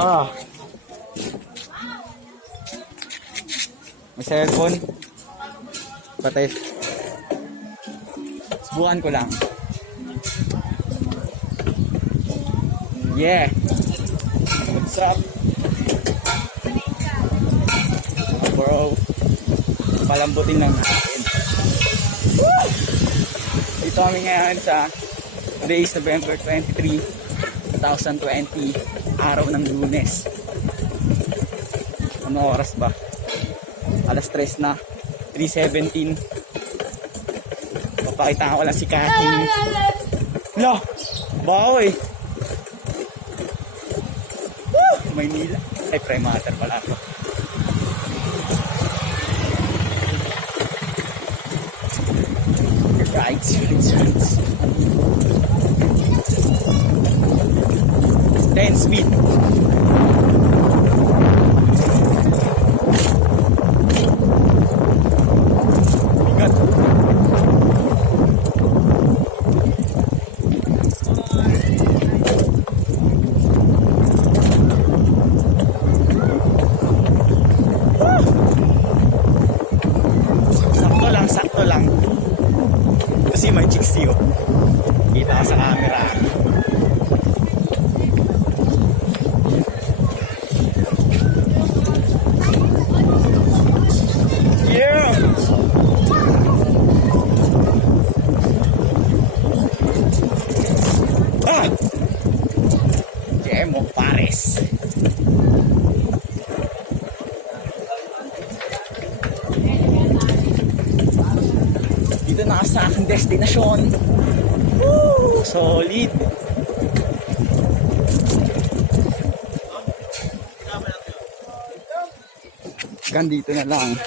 Ah. May cellphone. Patay. Subukan ko lang. Yeah. What's up? Bro. Palambutin lang natin. Woo! Dito kami ngayon sa today is November 23, 2020. Araw ng Lunes. Ano oras ba? Alas 3 na. 3:17. Papakita ko lang si Cathy. Lo! Bawi! Woo! Maynila. Ay, premater pala ako. Rides. 10 speed. Bigat. Sakto lang. Kasi may chicks yun. Kita ka sa camera. Yeah! Ah! Jemo Pares. Dito na sa aking destinasyon. Woo! Solid. Gandito na lang.